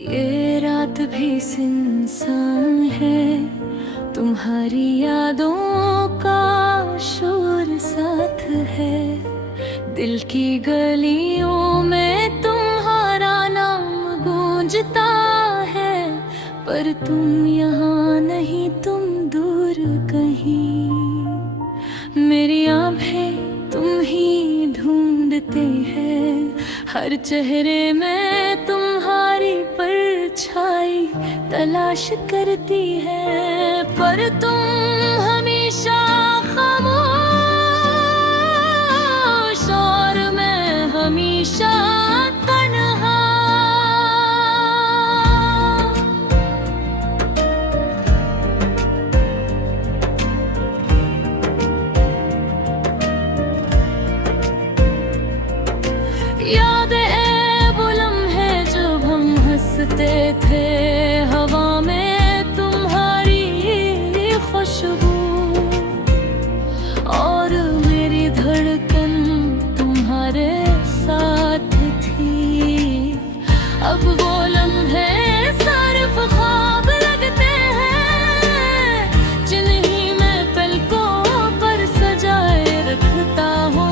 ये रात भी सुनसान है, तुम्हारी यादों का शोर साथ है। दिल की गलियों में तुम्हारा नाम गूंजता है, पर तुम यहाँ नहीं, तुम दूर कहीं। मेरी आँखें तुम ही ढूंढते हैं, हर चेहरे में तुम्हारी परछाई तलाश करती है, पर तुम हमेशा खामोश और मैं हमेशा तन्हा। याद है वो लम्हे जब हम हंसते थे, हवा में तुम्हारी खुशबू, और मेरी धड़कन तुम्हारे साथ थी। अब वो लम्हे सिर्फ ख्वाब लगते हैं, जिन्हीं मैं पलकों पर सजाए रखता हूँ।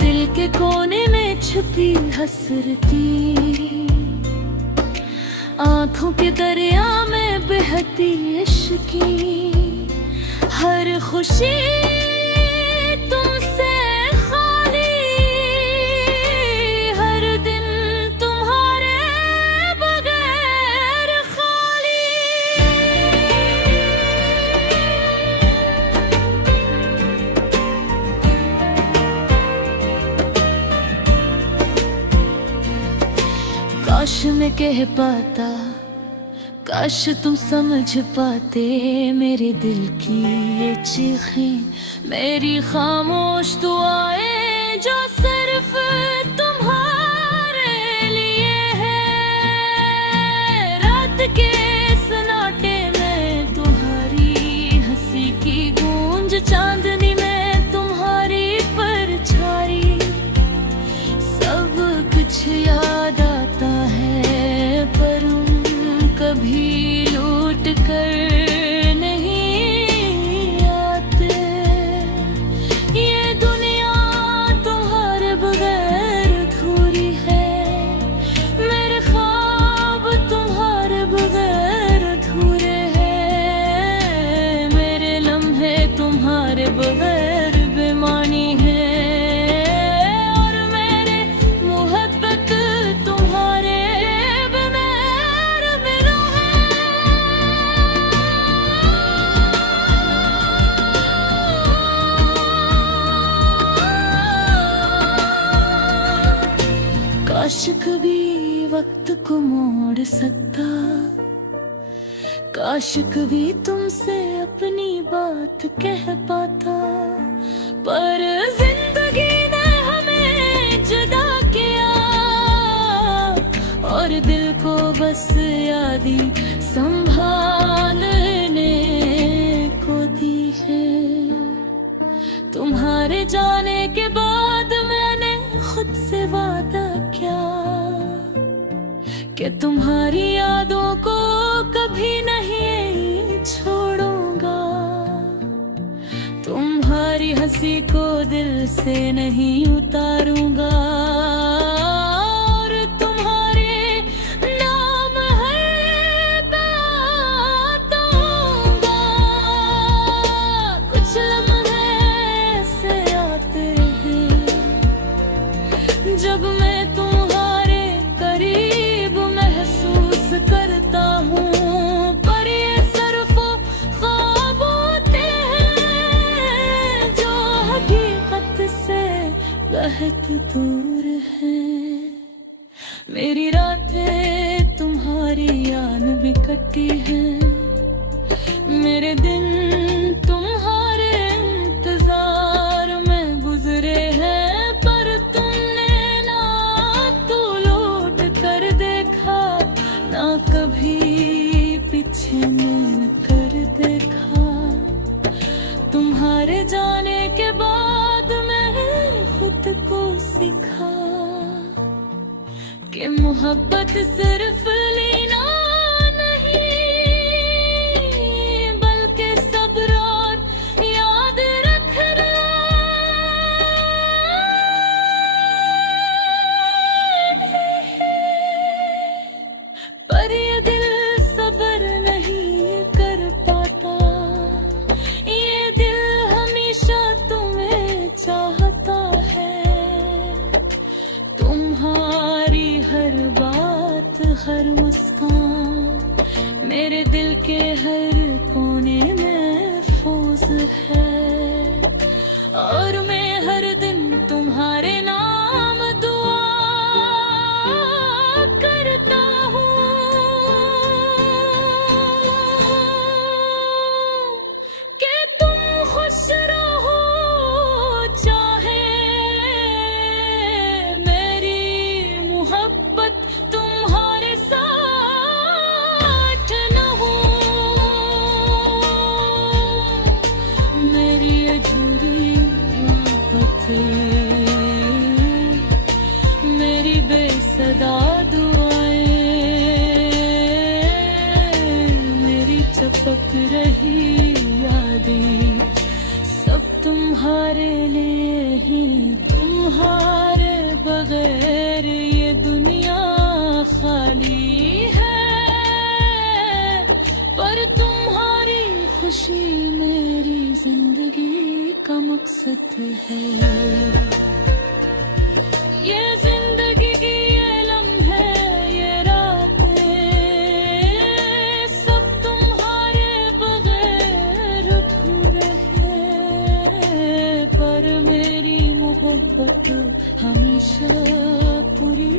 दिल के कोने में छुपी हसरती, आँखों के दरिया में बहती इश्की, हर खुशी तुमसे खाली, हर दिन तुम्हारे बगैर खाली। काश मैं कह पाता, काश तुम समझ पाते मेरे दिल की ये चीखें, मेरी खामोश दुआएं जो सिर्फ तुम्हारे लिए है। रात के सन्नाटे में तुम्हारी हंसी की गूंज, चांदनी में तुम्हारी परछाई, सब कुछ याद आता है, पर कभी लूट कर नहीं आते। ये दुनिया तुम्हारे बगैर अधूरी है, मेरे ख्वाब तुम्हारे बगैर अधूरे हैं, मेरे लम्हे तुम्हारे बगैर बेमानी है। काश कभी वक्त को मोड़ सकता, काश कभी तुमसे अपनी बात कह पाता, पर जिंदगी ने हमें जुदा किया, और दिल को बस यादी संभालने को दी है। तुम्हारे जाने के बाद मैंने खुद से वादा किया कि तुम्हारी यादों को कभी नहीं छोड़ूंगा, तुम्हारी हंसी को दिल से नहीं उतारूंगा, और तुम्हारे नाम हर बात दूंगा। कुछ लम्हे ऐसे आते हैं जब मैं तुम बहुत दूर हैं। मेरी रातें तुम्हारी याद में कटी हैं, मेरे दिन तुम्हारे इंतजार में गुजरे हैं। पर तुमने ना तो लौट कर देखा, ना कभी पीछे मुड़ कर देखा। तुम्हारे जाने के बाद मैं खुद को सीखा कि मोहब्बत सिर्फ लेना नहीं, बल्कि सब्र और याद रखना। पर ये दिल सब्र नहीं कर पाता, ये दिल हमेशा तुम्हें चाहता है। तुम्हारी हर बात, हर मुस्कान मेरे दिल के हर कोने में महफूज है। और मैं हर दिन तुम्हारे नाम दुआ करता हूँ कि तुम खुश रहो, चाहे मेरी मोहब्बत तुम्हारे साथ न हो। मेरी अधूरी मोहब्बतें, मेरी बेसदा दुआएं, मेरी चपक रही यादें, सब तुम्हारे लिए ही। तुम्हारे बगैर ये दुनिया खाली है, पर तुम्हारी खुशी मेरी जिंदगी का मकसद है। ये जिंदगी की ये लम्हे, ये रातें, सब तुम्हारे बगैर अधूरे हैं। पर मेरी मोहब्बत हमेशा पूरी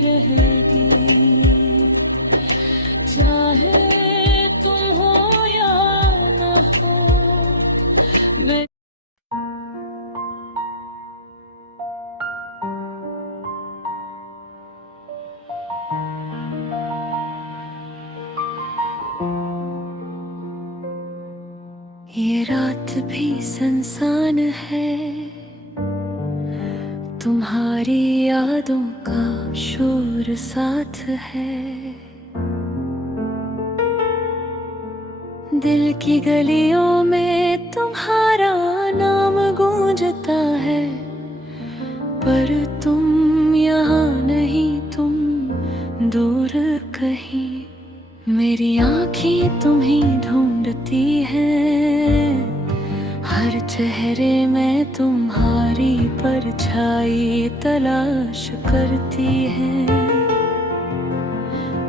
रहेगी, चाहे तुम हो या न हो। मैं ये रात भी सुनसान है, तुम्हारी यादों का शोर साथ है। दिल की गलियों में तुम्हारा नाम गूंजता है, पर तुम यहाँ नहीं, तुम दूर कहीं। मेरी आँखें तुम्हें ढूंढती हैं, हर चेहरे में तुम्हारी परछाई तलाश करती है।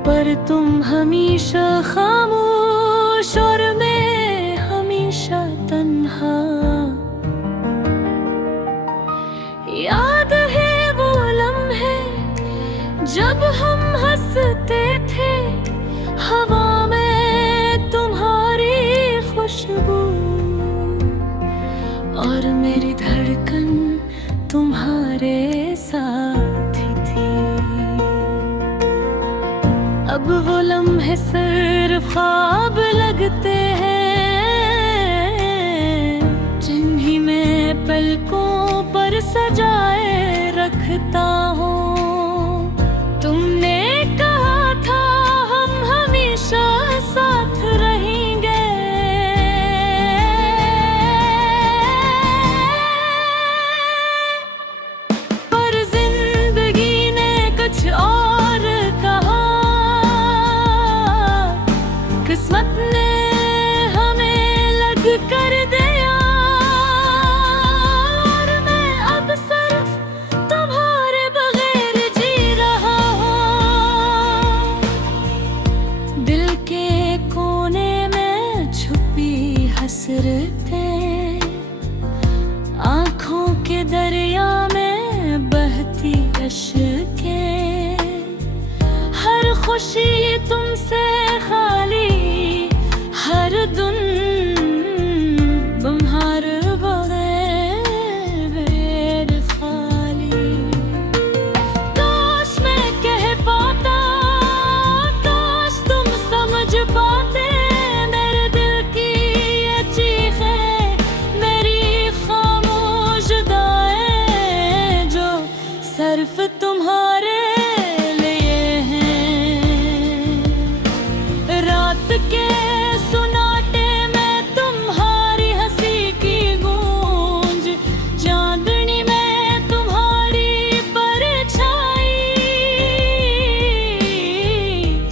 पर तुम हमेशा खामोश और मैं हमेशा तन्हा। याद है वो लम्हे जब हम हंसते थे, हवा में तुम्हारी खुशबू, और मेरी धड़कन तुम्हारे साथ ही थी। अब वो लम्हे सिर्फ ख्वाब लगते हैं, जिन्हीं में पलकों पर सजाए रखता हूँ। तुमने कहा था हम हमेशा साथ रहेंगे, पर जिंदगी ने कुछ और कहा। किस्मत ने हमें लग कर दिया, और मैं अब सिर्फ तुम्हारे बगैर जी रहा हूँ। दिल के कोने में छुपी हसरतें, आँखों के दरिया में खुशी तुमसे खाली, हर दिन तुम्हारे बगैर खाली। काश मैं कह पाता, काश तुम समझ पाते मेरे दिल की ये चीखें, मेरी खामोश दाएं जो सिर्फ तुम्हारे लिए हैं। रात के सुनाटे में तुम्हारी हंसी की गूंज, चांदनी में तुम्हारी परछाई,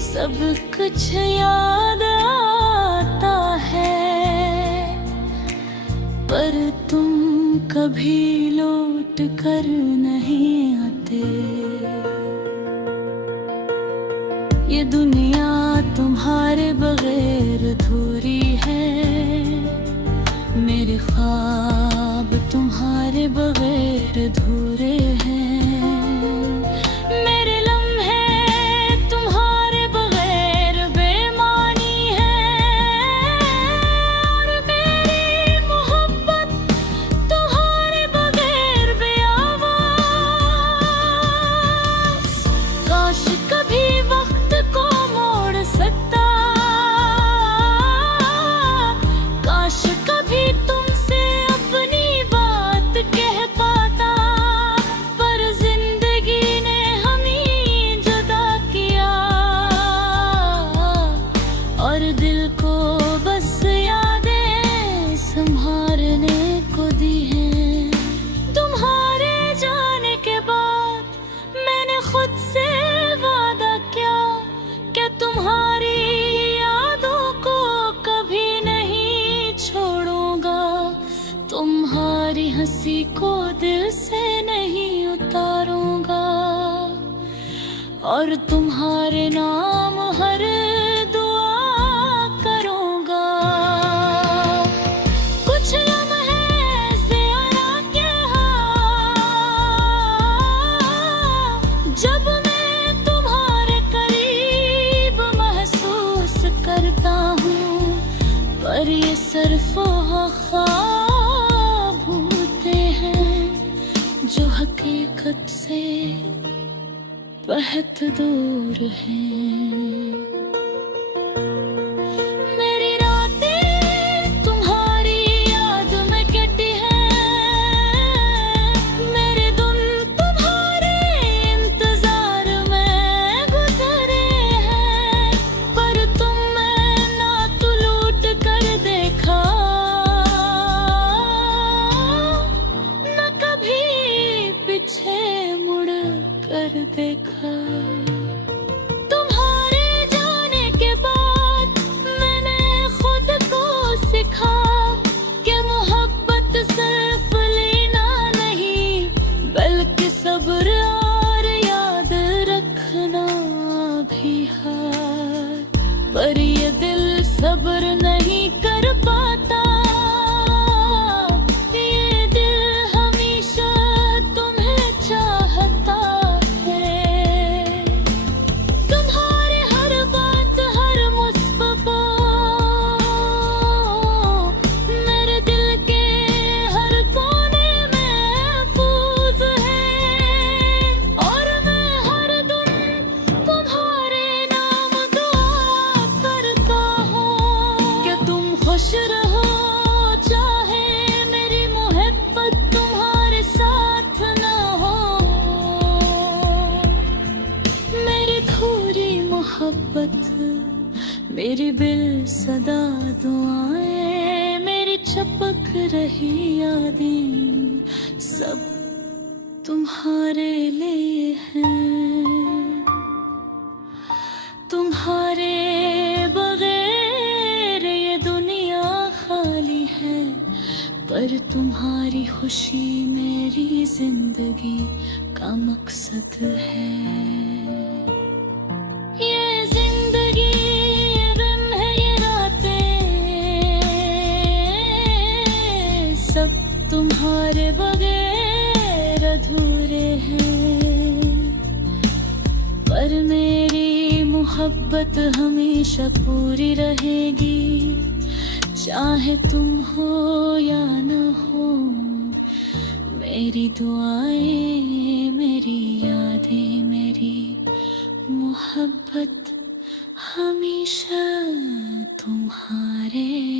सब कुछ याद आता है, पर तुम कभी लौट कर नहीं आते। ये दुनिया तुम्हारे बगैर अधूरी है, मेरे ख्वाब तुम्हारे बगैर अधूरे हैं। मेरे लम्हे तुम्हारे बगैर बेमानी है, और मेरी मोहब्बत तुम्हारे बगैर बेआवाज़। काश कभी वक्त को मोड़ सकता, काश कभी तुमसे अपनी बात कह पाता, पर जिंदगी ने हमें जुदा किया, और दिल को बस यादें संभालने को दी हैं। तुम्हारे जाने के बाद मैंने खुद से वादा किया कि तुम्हारी यादों को कभी नहीं छोड़ूंगा, तुम्हारी हंसी को दिल से नहीं उतारूंगा, और तुम्हारे नाम हर दुआ करूंगा। कुछ लम्हे ज़रा के जब मैं तुम्हारे करीब महसूस करता हूँ, पर ये सिर्फ ख्वाब होते हैं जो हकीकत से बहुत दूर हैं। मेरी रातें तुम्हारी याद में कटी हैं, मेरे दिन तुम्हारे इंतजार में गुजरे हैं, पर तुमने ना तो लूट कर देखा, न कभी पीछे मुड़ कर देखा। तुम्हारे जाने के बाद मैंने खुद को सिखा कि मोहब्बत सिर्फ लेना नहीं, बल्कि सब्र और याद रखना भी है, पर ये दिल सब्र नहीं कर पाता। ये दिल हमेशा तुम्हें चाहता है, तुम्हारे हर बात हर मुस्कुरा मेरे दिल के हर कोने में महफूज है, और मैं हर दिन तुम्हारे नाम दुआ करता हूँ कि तुम खुश रहो, चाहे मेरी मोहब्बत तुम्हारे साथ न हो। मेरी थोड़ी मोहब्बत, मेरी बिल सदा दुआएं, मेरी चपक रही यादें, सब तुम्हारे लिए हैं। तुम्हारे बगैर ये दुनिया खाली है, पर तुम्हारी खुशी मेरी जिंदगी का मकसद है। ये जिंदगी, ये दिन है, ये रातें, सब तुम्हारे बगैर अधूरे हैं, पर मेरी मोहब्बत हमेशा पूरी रहेगी, चाहे तुम हो या न हो। मेरी दुआएं, मेरी यादें, मेरी मोहब्बत हमेशा तुम्हारे